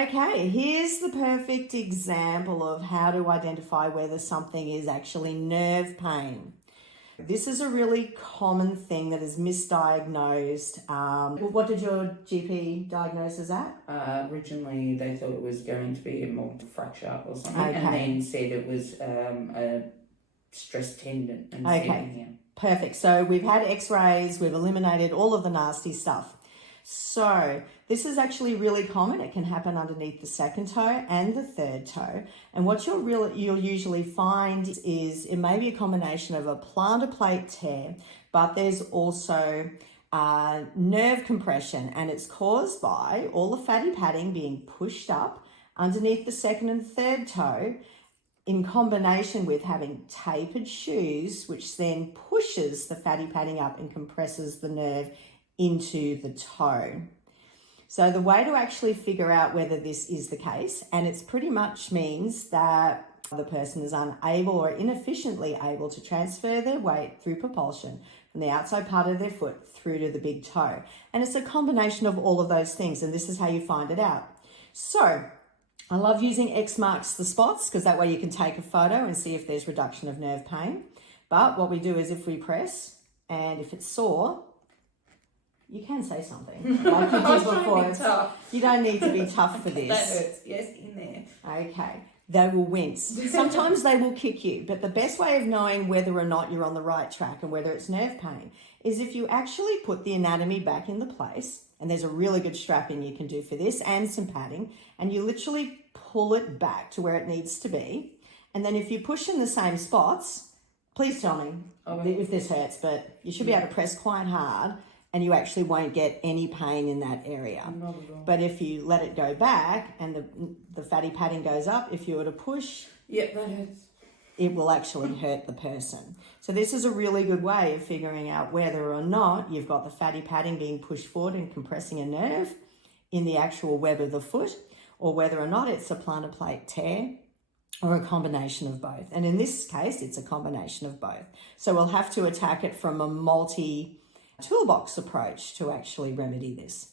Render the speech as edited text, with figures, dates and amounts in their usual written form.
Okay, here's the perfect example of how to identify whether something is actually nerve pain. This is a really common thing that is misdiagnosed. What did your GP diagnose as that? Originally, they thought it was going to be a mortal fracture or something, Okay. and then said it was a stressed tendon. Okay, perfect. So we've had x-rays, we've eliminated all of the nasty stuff. So this is actually really common. It can happen underneath the second toe and the third toe. And what you'll usually find is it may be a combination of a plantar plate tear, but there's also nerve compression, and it's caused by all the fatty padding being pushed up underneath the second and third toe, in combination with having tapered shoes, which then pushes the fatty padding up and compresses the nerve into the toe. So the way to actually figure out whether this is the case, and it's pretty much means that the person is unable or inefficiently able to transfer their weight through propulsion from the outside part of their foot through to the big toe. And it's a combination of all of those things, and this is how you find it out. So I love using X marks the spots because that way you can take a photo and see if there's reduction of nerve pain. But what we do is if we press and if it's sore, you can say something like you did before. You don't need to be tough for this. That hurts. Yes, in there. Okay. They will wince. Sometimes they will kick you, but the best way of knowing whether or not you're on the right track and whether it's nerve pain is if you actually put the anatomy back into place, and there's a really good strapping you can do for this and some padding, and you literally pull it back to where it needs to be. And then if you push in the same spots, please tell me if this hurts, but you should be able to press quite hard and you actually won't get any pain in that area. Not at all. But if you let it go back and the fatty padding goes up, if you were to push, yep, that hurts. It will actually hurt the person. So this is a really good way of figuring out whether or not you've got the fatty padding being pushed forward and compressing a nerve in the actual web of the foot, or whether or not it's a plantar plate tear or a combination of both. And in this case, it's a combination of both. So we'll have to attack it from a multi-toolbox approach to actually remedy this.